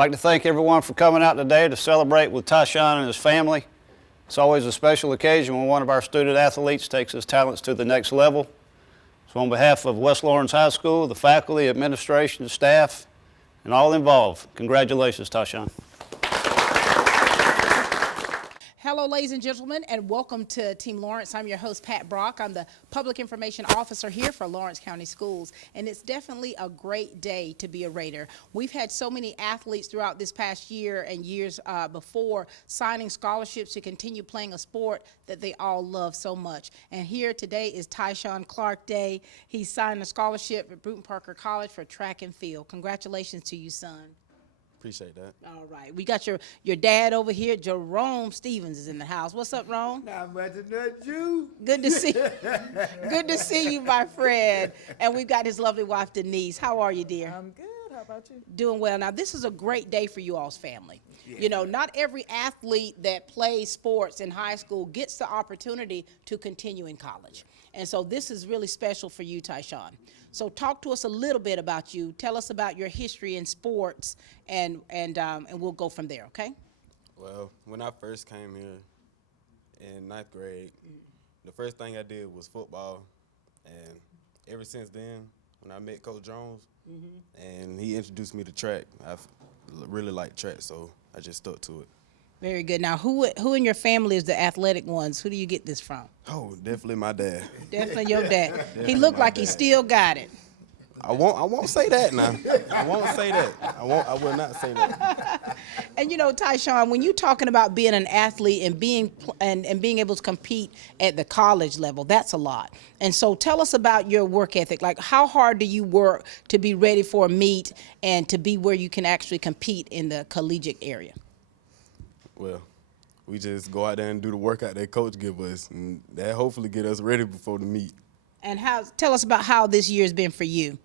like to thank everyone for coming out today to celebrate with Tyshaun and his family. It's always a special occasion when one of our student athletes takes his talents to the next level. So on behalf of West Lawrence High School, the faculty, administration, staff, and all involved, congratulations, Tyshaun. Hello, ladies and gentlemen, and welcome to Team Lawrence. I'm your host, Pat Brock. I'm the Public Information Officer here for Lawrence County Schools, and it's definitely a great day to be a Raider. We've had so many athletes throughout this past year and years before signing scholarships to continue playing a sport that they all love so much. And here today is Tyshaun Clark Day. He signed a scholarship at Brewton-Parker College for track and field. Congratulations to you, son. Appreciate that. All right. We got your dad over here. Jerome Stevens is in the house. What's up, Ron? Not much of that, you. Good to see you. Good to see you, my friend. And we've got his lovely wife, Denise. How are you, dear? I'm good. How about you? Doing well. Now, this is a great day for you all's family. Yeah. You know, not every athlete that plays sports in high school gets the opportunity to continue in college. And so this is really special for you, Tyshaun. So talk to us a little bit about you. Tell us about your history in sports, and we'll go from there, okay? Well, when I first came here in 9th grade, the first thing I did was football. And ever since then, when I met Coach Jones, and he introduced me to track, I've really liked track, so I just stuck to it. Very good. Now, who in your family is the athletic ones? Who do you get this from? Oh, definitely my dad. Definitely your dad. He looked like he still got it. I won't say that now. I won't say that. I will not say that. And you know, Tyshaun, when you're talking about being an athlete and being able to compete at the college level, that's a lot. And so tell us about your work ethic. Like, how hard do you work to be ready for a meet and to be where you can actually compete in the collegiate area? Well, we just go out there and do the workout that coach give us, and that hopefully get us ready before the meet. And tell us about how this year's been for you.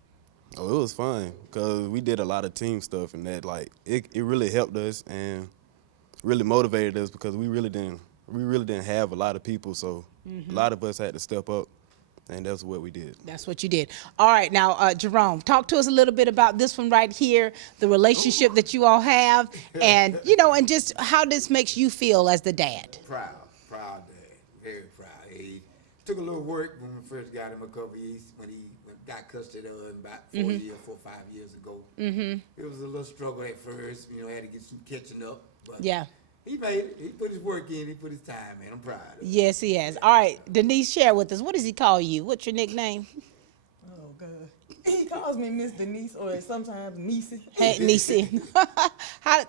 Oh, it was fun because we did a lot of team stuff, and that it really helped us and really motivated us because we really didn't have a lot of people, so a lot of us had to step up. And that's what we did. That's what you did. All right, now, Jerome, talk to us a little bit about this one right here, the relationship that you all have, and, you know, and just how this makes you feel as the dad. Proud dad, very proud. He took a little work when we first got him a couple of years, when he got custody of him about 4 or 5 years ago. It was a little struggle at first, you know, had to get some catching up. But yeah. He made it. He put his work in. He put his time in. I'm proud of him. Yes, he has. All right, Denise, share with us. What does he call you? What's your nickname? Oh, God. He calls me Miss Denise or sometimes Niecy. Hey, Niecy.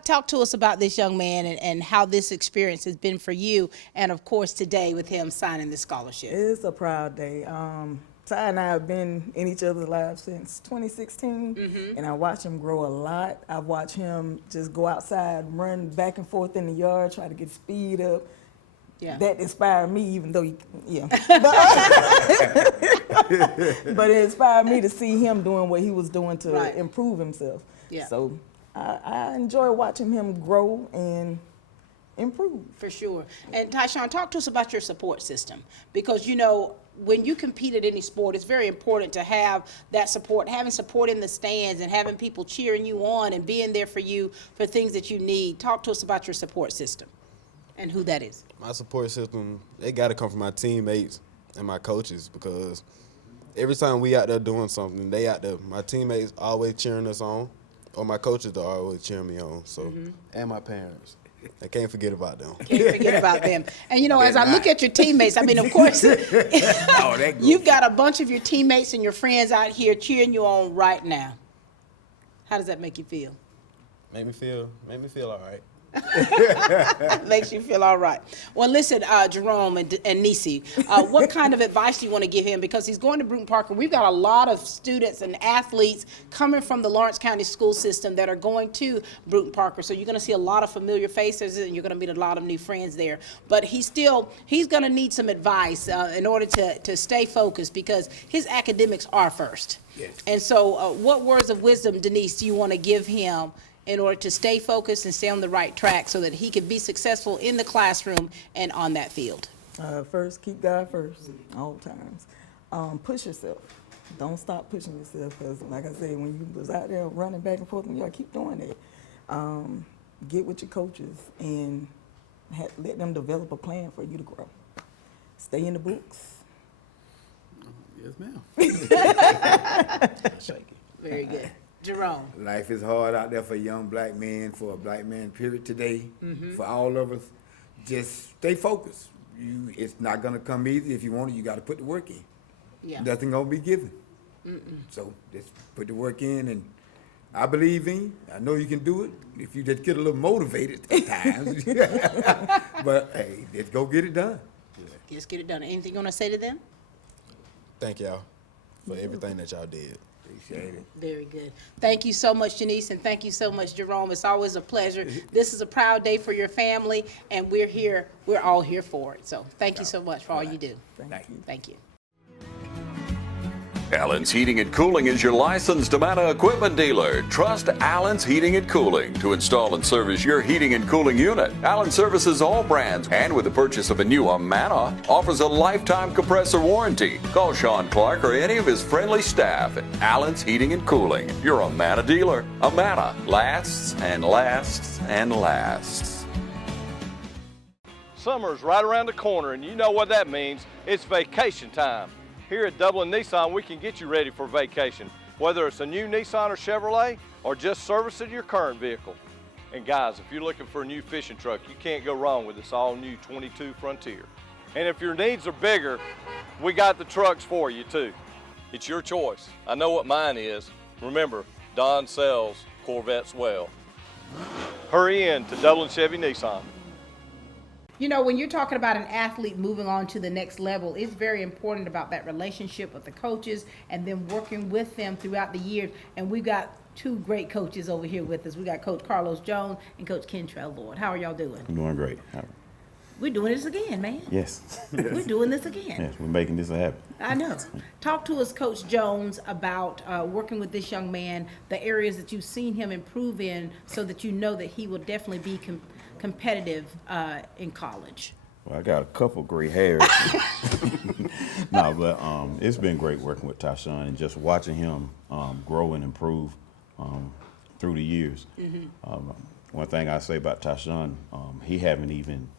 Talk to us about this young man and how this experience has been for you, and, of course, today with him signing the scholarship. It's a proud day. Ty and I have been in each other's lives since 2016, and I watched him grow a lot. I've watched him just go outside, run back and forth in the yard, try to get speed up. Yeah. That inspired me, even though, but it inspired me to see him doing what he was doing to improve himself. Yeah. So I enjoy watching him grow and improve. For sure. And Tyshaun, talk to us about your support system, because, you know, when you compete at any sport, it's very important to have that support, having support in the stands and having people cheering you on and being there for you for things that you need. Talk to us about your support system and who that is. My support system, they got to come from my teammates and my coaches, because every time we out there doing something, they out there, my teammates always cheering us on, or my coaches are always cheering me on. So, and my parents. I can't forget about them. Can't forget about them. And, you know, as I look at your teammates, I mean, of course, you've got a bunch of your teammates and your friends out here cheering you on right now. How does that make you feel? Make me feel all right. Makes you feel all right. Well, listen, Jerome and Niecy, what kind of advice do you want to give him? Because he's going to Brewton-Parker. We've got a lot of students and athletes coming from the Lawrence County school system that are going to Brewton-Parker. So you're going to see a lot of familiar faces, and you're going to meet a lot of new friends there. But he's going to need some advice in order to stay focused, because his academics are first. Yes. And so what words of wisdom, Denise, do you want to give him in order to stay focused and stay on the right track so that he can be successful in the classroom and on that field? First, keep God first, all times. Push yourself. Don't stop pushing yourself, because, like I said, when you was out there running back and forth, you gotta keep doing that. Get with your coaches and let them develop a plan for you to grow. Stay in the books. Yes, ma'am. Very good. Jerome. Life is hard out there for young black men, for a black man, period, today. For all of us, just stay focused. It's not going to come easy. If you want it, you got to put the work in. Yeah. Nothing going to be given. So just put the work in, and I believe in you. I know you can do it if you just get a little motivated at times. But, hey, let's go get it done. Let's get it done. Anything you want to say to them? Thank y'all for everything that y'all did. Appreciate it. Very good. Thank you so much, Janice, and thank you so much, Jerome. It's always a pleasure. This is a proud day for your family, and we're here. We're all here for it. So thank you so much for all you do. Thank you. Thank you. Allen's Heating and Cooling is your licensed Amana equipment dealer. Trust Allen's Heating and Cooling to install and service your heating and cooling unit. Allen services all brands, and with the purchase of a new Amana, offers a lifetime compressor warranty. Call Sean Clark or any of his friendly staff at Allen's Heating and Cooling, your Amana dealer. Amana lasts and lasts and lasts. Summer's right around the corner, and you know what that means. It's vacation time. Here at Dublin Nissan, we can get you ready for vacation, whether it's a new Nissan or Chevrolet or just servicing your current vehicle. And guys, if you're looking for a new fishing truck, you can't go wrong with this all-new 22 Frontier. And if your needs are bigger, we got the trucks for you too. It's your choice. I know what mine is. Remember, Don sells Corvettes well. Hurry in to Dublin Chevy Nissan. You know, when you're talking about an athlete moving on to the next level, it's very important about that relationship with the coaches and then working with them throughout the years. And we've got two great coaches over here with us. We got Coach Carlos Jones and Coach Kentrell Lord. How are y'all doing? I'm doing great. We're doing this again, man. Yes. We're doing this again. Yes, we're making this a habit. I know. Talk to us, Coach Jones, about working with this young man, the areas that you've seen him improve in so that you know that he will definitely be competitive in college. Well, I got a couple gray hairs. No, but it's been great working with Tyshaun and just watching him grow and improve through the years. One thing I say about Tyshaun, he haven't even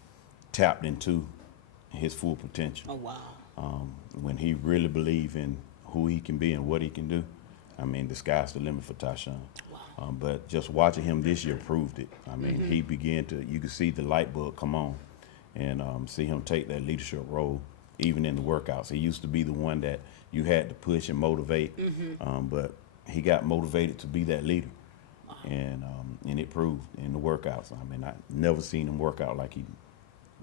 tapped into his full potential. Oh, wow. When he really believes in who he can be and what he can do, I mean, the sky's the limit for Tyshaun. But just watching him this year proved it. I mean, he began to, you could see the light bulb come on and see him take that leadership role even in the workouts. He used to be the one that you had to push and motivate, but he got motivated to be that leader. And it proved in the workouts. I mean, I never seen him work out like he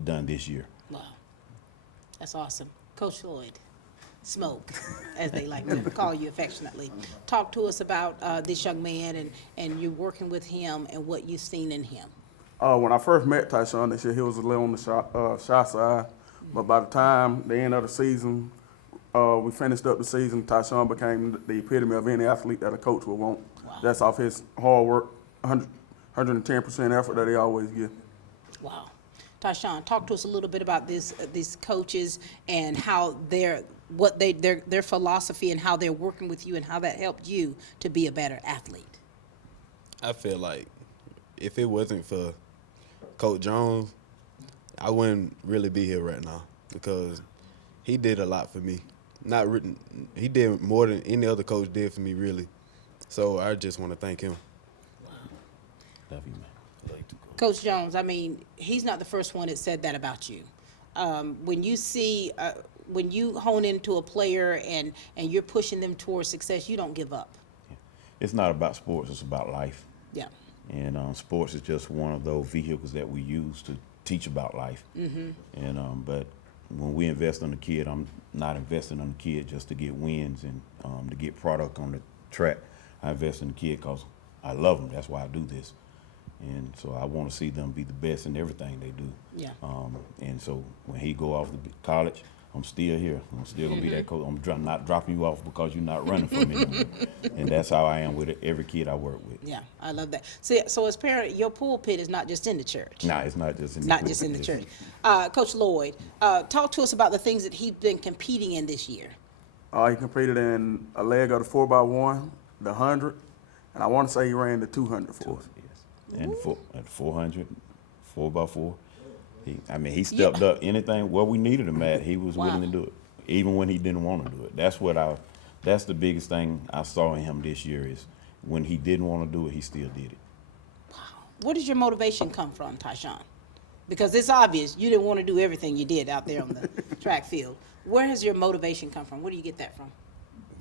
done this year. Wow. That's awesome. Coach Lloyd. Smoke, as they like to call you affectionately. Talk to us about this young man and you working with him and what you've seen in him. When I first met Tyshaun this year, he was a little on the shy side. But by the time the end of the season, we finished up the season, Tyshaun became the epitome of any athlete that a coach would want. Wow. That's off his hard work, 110% effort that he always gives. Wow. Tyshaun, talk to us a little bit about these coaches and how their philosophy and how they're working with you and how that helped you to be a better athlete. I feel like if it wasn't for Coach Jones, I wouldn't really be here right now because he did a lot for me. He did more than any other coach did for me, really. So I just want to thank him. Love you, man. Coach Jones, I mean, he's not the first one that said that about you. When you hone into a player and you're pushing them towards success, you don't give up. It's not about sports, it's about life. Yeah. And sports is just one of those vehicles that we use to teach about life. And but when we invest on the kid, I'm not investing on the kid just to get wins and to get product on the track. I invest in the kid because I love them. That's why I do this. And so I want to see them be the best in everything they do. Yeah. And so when he go off to college, I'm still here. I'm still gonna be that coach. I'm not dropping you off because you're not running for me anymore. And that's how I am with every kid I work with. Yeah, I love that. See, so as parent, your pulpit is not just in the church. Nah, it's not just in the Not just in the church. Coach Lloyd, talk to us about the things that he's been competing in this year. He competed in a leg of the 4x1, the 100, and I want to say he ran the 200 for us. Yes. And at 400, 4x4, he stepped up. Anything where we needed him at, he was willing to do it, even when he didn't want to do it. That's the biggest thing I saw in him this year is when he didn't want to do it, he still did it. Where does your motivation come from, Tyshaun? Because it's obvious you didn't want to do everything you did out there on the track field. Where has your motivation come from? Where do you get that from?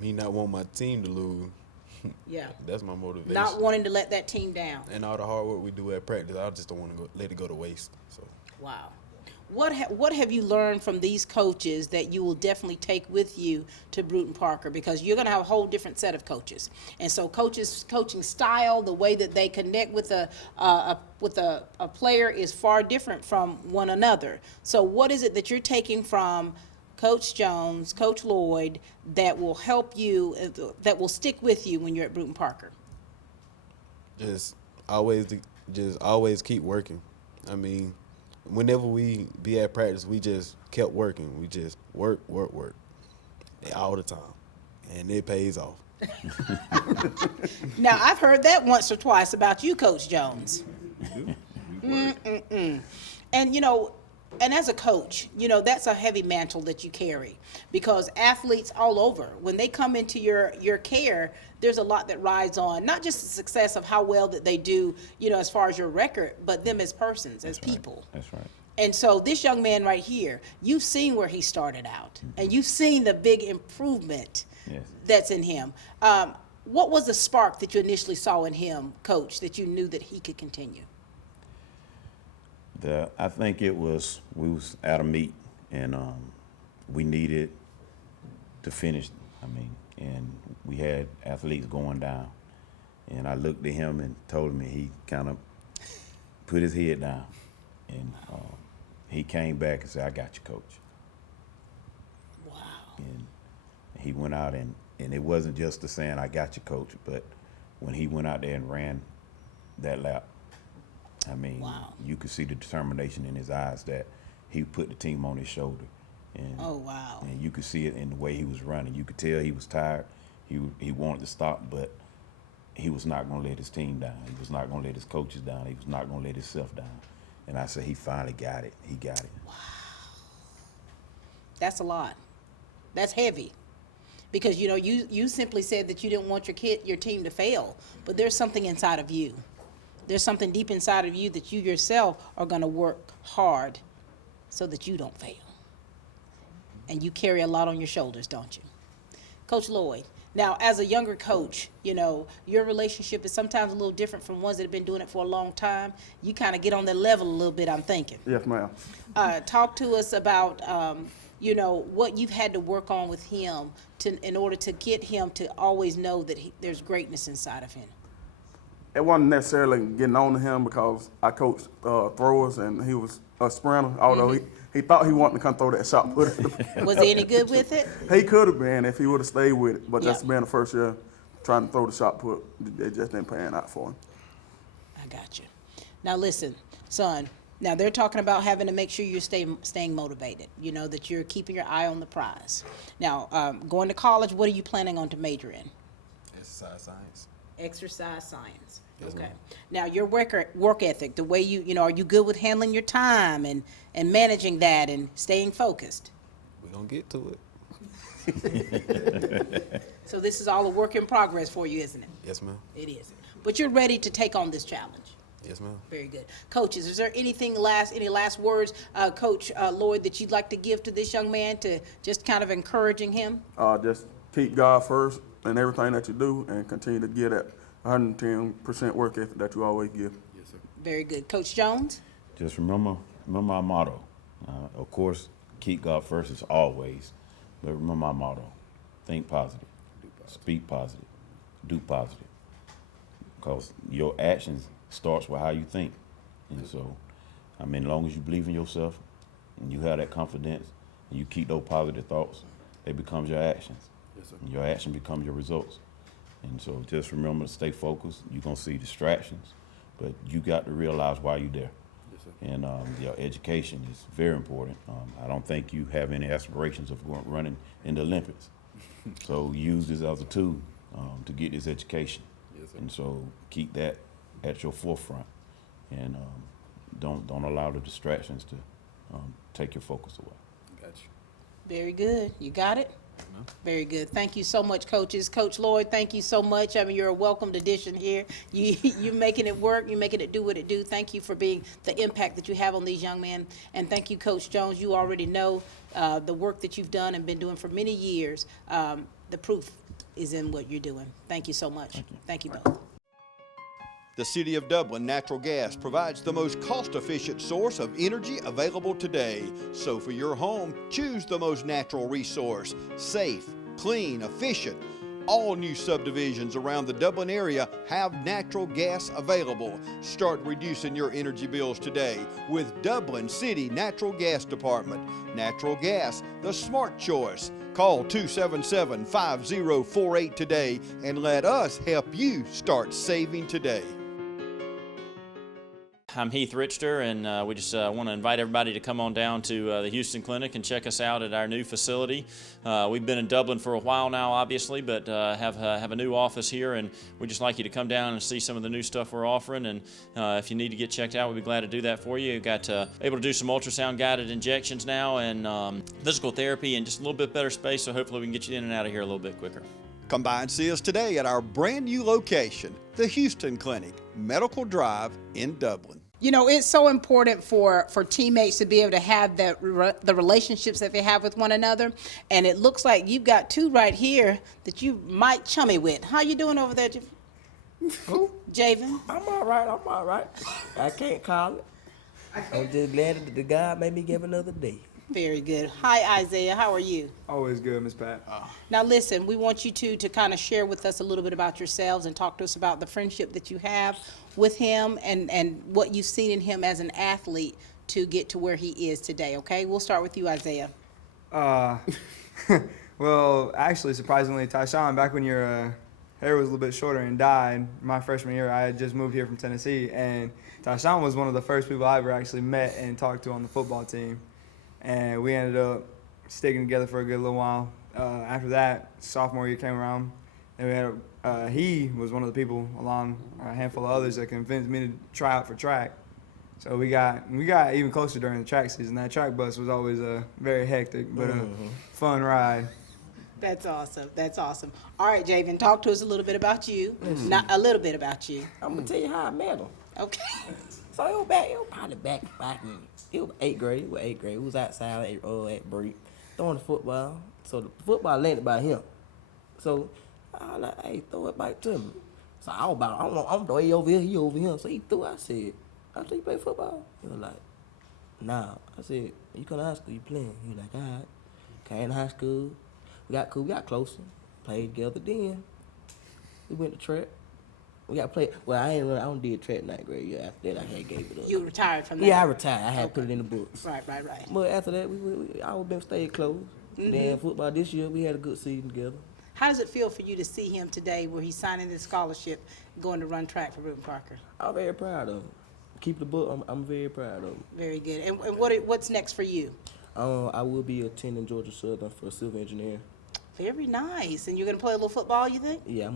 Me not want my team to lose. Yeah. That's my motivation. Not wanting to let that team down. And all the hard work we do at practice, I just don't want to let it go to waste. So. Wow. What have you learned from these coaches that you will definitely take with you to Brewton-Parker? Because you're going to have a whole different set of coaches, and so coaching style, the way that they connect with a player is far different from one another. So what is it that you're taking from Coach Jones, Coach Lloyd, that will help you, that will stick with you when you're at Brewton-Parker? Just always keep working. I mean, whenever we be at practice, we just kept working. We just work all the time, and it pays off. Now, I've heard that once or twice about you, Coach Jones. And, and as a coach, that's a heavy mantle that you carry, because athletes all over, when they come into your care, there's a lot that rides on, not just the success of how well that they do, as far as your record, but them as persons, as people. That's right. And so this young man right here, you've seen where he started out, and you've seen the big improvement that's in him. What was the spark that you initially saw in him, Coach, that you knew that he could continue? I think we was at a meet, and we needed to finish. And we had athletes going down, and I looked at him and told him, and he kind of put his head down, and he came back and said, "I got you, Coach." Wow. And he went out, and it wasn't just the saying, "I got you, Coach," but when he went out there and ran that lap, wow. You could see the determination in his eyes that he put the team on his shoulder. And, oh, wow. And you could see it in the way he was running. You could tell he was tired. He wanted to stop, but he was not going to let his team down. He was not going to let his coaches down. He was not going to let himself down. And I said, he finally got it. He got it. Wow. That's a lot. That's heavy. Because, you simply said that you didn't want your team to fail, but there's something inside of you. There's something deep inside of you that you yourself are going to work hard so that you don't fail. And you carry a lot on your shoulders, don't you? Coach Lloyd, now as a younger coach, your relationship is sometimes a little different from ones that have been doing it for a long time. You kind of get on their level a little bit, I'm thinking. Yes, ma'am. Talk to us about, what you've had to work on with him in order to get him to always know that there's greatness inside of him. It wasn't necessarily getting on to him because I coached throwers, and he was a sprinter, although he thought he wanted to come throw that shot put. Was he any good with it? He could have been if he would have stayed with it, but just being the first year trying to throw the shot put, it just didn't pan out for him. I got you. Now listen, son, now they're talking about having to make sure you're staying motivated, that you're keeping your eye on the prize. Now, going to college, what are you planning on to major in? Exercise science. Exercise science. Yes, Okay. ma'am. Now, your work ethic, the way are you good with handling your time and managing that and staying focused? We're going to get to it. So this is all a work in progress for you, isn't it? Yes, ma'am. It is. But you're ready to take on this challenge. Yes, ma'am. Very good. Coaches, is there any last words, Coach Lloyd, that you'd like to give to this young man to just kind of encouraging him? Just keep God first in everything that you do, and continue to get that 110% work ethic that you always give. Yes, sir. Very good. Coach Jones? Just remember our motto. Of course, keep God first as always, but remember our motto. Think positive, speak positive, do positive. Because your actions starts with how you think. And so, as long as you believe in yourself and you have that confidence and you keep those positive thoughts, they become your actions. Yes, sir. And your action becomes your results. And so just remember to stay focused. You're going to see distractions, but you got to realize why you're there. Yes, sir. And your education is very important. I don't think you have any aspirations of running in the Olympics. So use this as a tool to get this education. Yes, sir. And so keep that at your forefront. and don't allow the distractions to take your focus away. Gotcha. Very good. You got it? Very good. Thank you so much, coaches. Coach Lloyd, thank you so much. I mean, you're a welcomed addition here. You're making it work. You're making it do what it do. Thank you for being the impact that you have on these young men. And thank you, Coach Jones. You already know the work that you've done and been doing for many years. The proof is in what you're doing. Thank you so much. Thank you both. The City of Dublin Natural Gas provides the most cost-efficient source of energy available today. So for your home, choose the most natural resource. Safe, clean, efficient. All new subdivisions around the Dublin area have natural gas available. Start reducing your energy bills today with Dublin City Natural Gas Department. Natural gas, the smart choice. Call 277-5048 today and let us help you start saving today. I'm Heath Richter, and we just want to invite everybody to come on down to the Houston Clinic and check us out at our new facility. We've been in Dublin for a while now, obviously, but have a new office here, and we'd just like you to come down and see some of the new stuff we're offering. And if you need to get checked out, we'd be glad to do that for you. We've got able to do some ultrasound-guided injections now, and physical therapy, and just a little bit better space, so hopefully we can get you in and out of here a little bit quicker. Come by and see us today at our brand new location, the Houston Clinic, Medical Drive in Dublin. You know, it's so important for teammates to be able to have the relationships that they have with one another. And it looks like you've got two right here that you might chummy with. How you doing over there, Who? Javen? I'm all right. I can't call it. I'm just glad that the God made me give another day. Very good. Hi, Isaiah. How are you? Always good, Miss Pat. Now, listen, we want you two to kind of share with us a little bit about yourselves and talk to us about the friendship that you have with him and what you've seen in him as an athlete to get to where he is today, okay? We'll start with you, Isaiah. Well, actually, surprisingly, Tyshaun, back when your hair was a little bit shorter and dyed, my freshman year, I had just moved here from Tennessee, and Tyshaun was one of the first people I ever actually met and talked to on the football team. And we ended up sticking together for a good little while. After that, sophomore year came around, and we had he was one of the people, along a handful of others, that convinced me to try out for track. So we got even closer during the track season. That track bus was always very hectic, but a fun ride. That's awesome. That's awesome. All right, Javen, talk to us a little bit about you. Not a little bit about you. I'm gonna tell you how I met him. Okay. So it was probably back in it was 8th grade. We was outside at break throwing the football. So the football landed by him. So I was like, hey, throw it back to me. So I was about, I'm way over here, he over here. So he threw. I said, you play football? He was like, nah. I said, you come to high school, you playing? He was like, all right. Came to high school. We got cool, we got closer. Played together then. We went to track. We got played. Well, I don't did track 9th grade. Yeah, after that I had gave it up. You retired from that? Yeah, I retired. I had put it in the books. Right. But after that, we all been stayed close. Then football this year, we had a good season together. How does it feel for you to see him today where he's signing this scholarship, going to run track for Brewton-Parker? I'm very proud of him. Keep the book. I'm very proud of him. Very good. And what's next for you? I will be attending Georgia Southern for civil engineering. Very nice. And you're going to play a little football, you think? Yeah,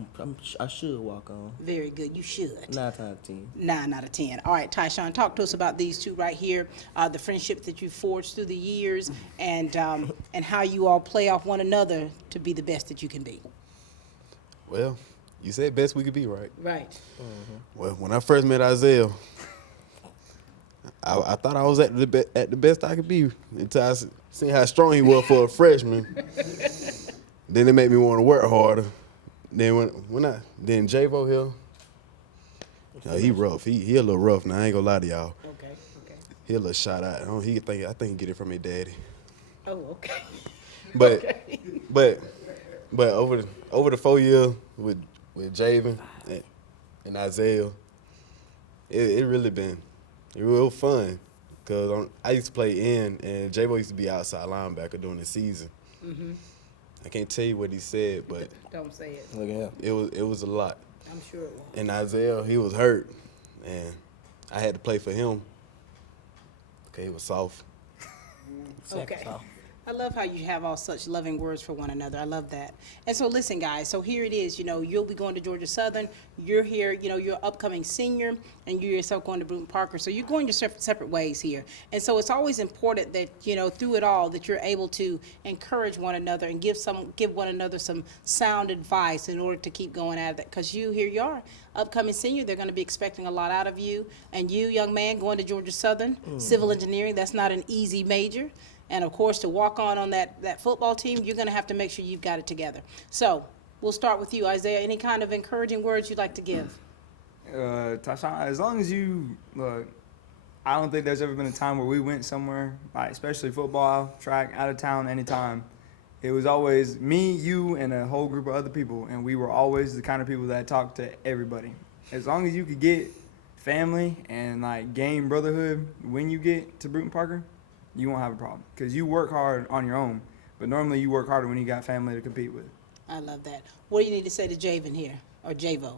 I should walk on. Very good. You should. 9 out of 10. 9 out of 10. All right, Tyshaun, talk to us about these two right here, the friendship that you forged through the years, and how you all play off one another to be the best that you can be. Well, you said best we could be, right? Right. Well, when I first met Isaiah, I thought I was at the best I could be until I seen how strong he was for a freshman. Then it made me want to work harder. Then then Javo here, he rough. He a little rough now. I ain't gonna lie to y'all. Okay. He a little shot out. I think he get it from his daddy. Oh, okay. But over the 4 years with Javen and Isaiah, it really been real fun. Cause I used to play in, and Javo used to be outside linebacker during the season. I can't tell you what he said, but Don't say it. Look at him. it was a lot. I'm sure it will. And Isaiah, he was hurt, and I had to play for him. Okay, he was soft. Okay. I love how you have all such loving words for one another. I love that. And so listen, guys, so here it is, you'll be going to Georgia Southern. You're here, you're upcoming senior, and you yourself going to Brewton-Parker. So you're going your separate ways here. And so it's always important that, through it all, that you're able to encourage one another and give one another some sound advice in order to keep going at it. Because here you are, upcoming senior, they're going to be expecting a lot out of you. And you, young man, going to Georgia Southern, civil engineering, that's not an easy major. And of course, to walk on that football team, you're going to have to make sure you've got it together. So we'll start with you, Isaiah. Any kind of encouraging words you'd like to give? Tyshaun, as long as you look, I don't think there's ever been a time where we went somewhere, like especially football, track, out of town, anytime. It was always me, you, and a whole group of other people, and we were always the kind of people that talked to everybody. As long as you could get family and like gain brotherhood when you get to Brewton-Parker, you won't have a problem because you work hard on your own, but normally you work harder when you got family to compete with. I love that. What do you need to say to Javen here, or Javo?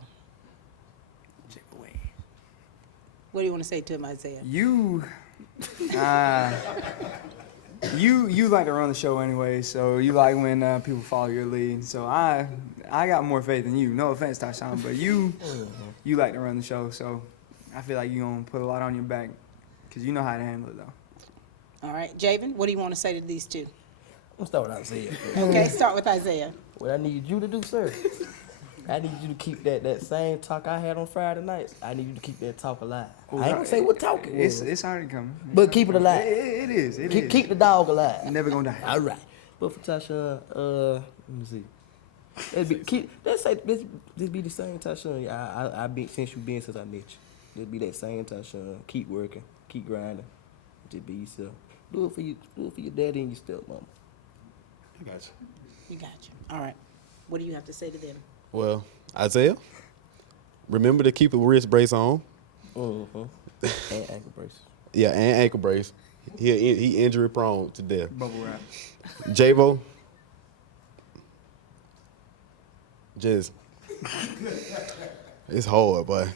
What do you want to say to him, Isaiah? You like to run the show anyway, so you like when people follow your lead. So I got more faith in you. No offense, Tyshaun, but you like to run the show, so I feel like you're going to put a lot on your back because you know how to handle it, though. All right, Javen, what do you want to say to these two? I'm start with Isaiah. Okay, start with Isaiah. What I need you to do, sir, I need you to keep that same talk I had on Friday nights. I need you to keep that talk alive. I ain't gonna say what talk it was. It's already coming. But keep it alive. It is. Keep the dog alive. You're never gonna die. All right. But for Tyshaun, let me see. Let's say this be the same Tyshaun. I been since I met you. Just be that same Tyshaun. Keep working. Keep grinding. Just be yourself. Do it for you. Do it for your daddy and your stepmama. I got you. You got you. All right. What do you have to say to them? Well, Isaiah, remember to keep a wrist brace on. Mm-hmm. And ankle brace. Yeah, and ankle brace. He injury prone to death. Bubble wrap. Javo, just it's hard, but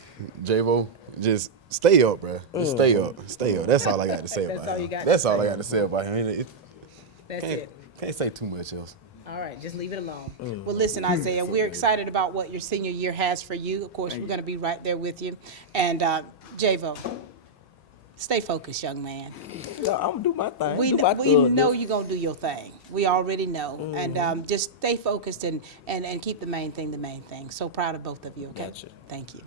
Javo, just stay up, bro. Just stay up. Stay up. That's all I got to say about him. That's all I got to say about him. That's it. Can't say too much else. All right, just leave it alone. Well, listen, Isaiah, we're excited about what your senior year has for you. Of course, we're going to be right there with you. And Javo, stay focused, young man. No, I'm going to do my thing. We know you're going to do your thing. We already know. And just stay focused and keep the main thing. So proud of both of you, okay? Gotcha. Thank you.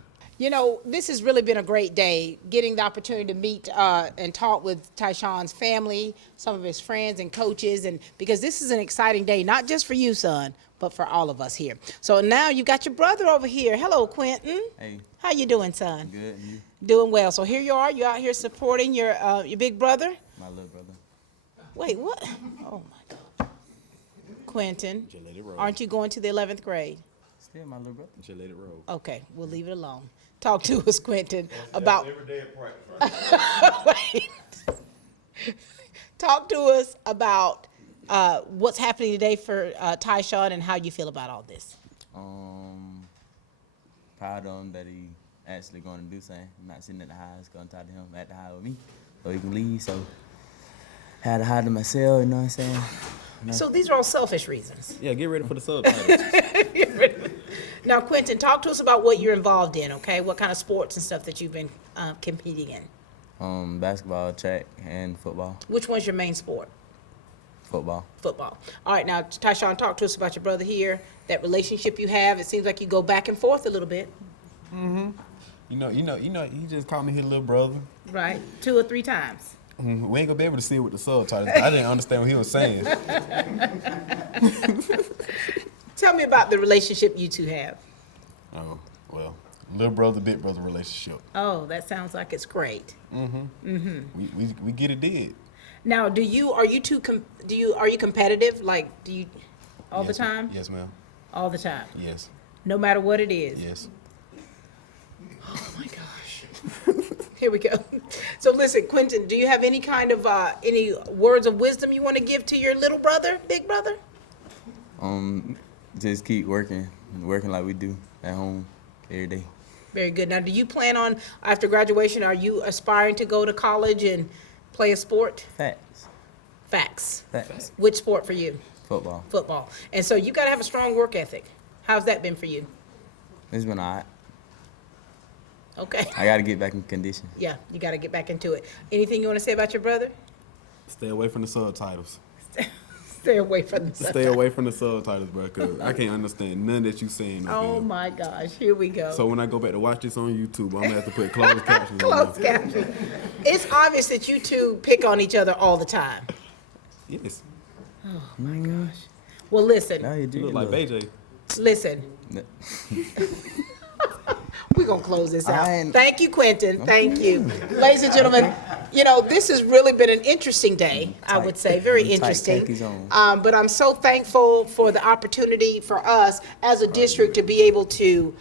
This has really been a great day, getting the opportunity to meet and talk with Tyshaun's family, some of his friends and coaches, and because this is an exciting day, not just for you, son, but for all of us here. So now you've got your brother over here. Hello, Quentin. Hey. How you doing, son? Good, and you? Doing well. So here you are. You're out here supporting your big brother. My little brother. Wait, what? Oh, my God. Quentin, aren't you going to the 11th grade? Still my little brother. Just let it roll. Okay, we'll leave it alone. Talk to us, Quentin, about... Every day at practice. Wait. Talk to us about what's happening today for Tyshaun and how you feel about all this. Proud of him that he actually going to do something. I'm not sitting at the house, going to talk to him at the house with me, so he can leave. So had to hide to myself, you know what I'm saying? So these are all selfish reasons. Yeah, get ready for the subtitles. Now, Quentin, talk to us about what you're involved in, okay? What kind of sports and stuff that you've been competing in? Basketball, track, and football. Which one's your main sport? Football. Football. All right, now, Tyshaun, talk to us about your brother here, that relationship you have. It seems like you go back and forth a little bit. Mm-hmm. You know, he just called me his little brother. Right, 2 or 3 times. We ain't gonna be able to see it with the subtitles. I didn't understand what he was saying. Tell me about the relationship you two have. Oh, well, little brother, big brother relationship. Oh, that sounds like it's great. Mm-hmm. Mm-hmm. We get it did. Now, are you competitive? Like, do you all the time? Yes, ma'am. All the time. Yes. No matter what it is. Yes. Oh my gosh. Here we go. So listen, Quentin, do you have any kind of any words of wisdom you want to give to your little brother, big brother? Just keep working like we do at home every day. Very good. Now, do you plan on, after graduation, are you aspiring to go to college and play a sport? Facts. Facts. Facts. Which sport for you? Football. Football. And so you got to have a strong work ethic. How's that been for you? It's been all right. Okay. I got to get back in condition. Yeah, you got to get back into it. Anything you want to say about your brother? Stay away from the subtitles. Stay away from the Stay away from the subtitles, bro, because I can't understand none that you saying. Oh my gosh, here we go. So when I go back to watch this on YouTube, I'm gonna have to put closed captions on. Closed captions. It's obvious that you two pick on each other all the time. Yes. Oh my gosh. Well, listen. Now you do. You look like BJ. Listen. We're going to close this out. Thank you, Quentin. Thank you. Ladies and gentlemen, you know, this has really been an interesting day, I would say. Very interesting. But I'm so thankful for the opportunity for us as a district to be able to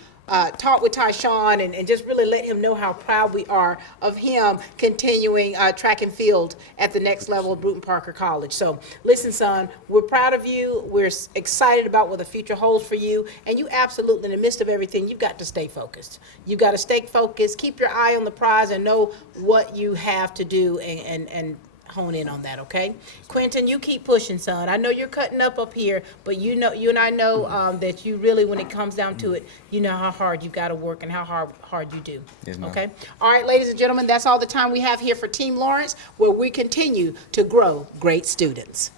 talk with Tyshaun and just really let him know how proud we are of him continuing track and field at the next level of Brewton-Parker College. So listen, son, we're proud of you. We're excited about what the future holds for you. And you absolutely, in the midst of everything, you've got to stay focused. You've got to stay focused, keep your eye on the prize, and know what you have to do and hone in on that, okay? Quentin, you keep pushing, son. I know you're cutting up here, but you know, you and I know that you really, when it comes down to it, you know how hard you got to work and how hard you do. Yes, ma'am. Okay? All right, ladies and gentlemen, that's all the time we have here for Team Lawrence, where we continue to grow great students.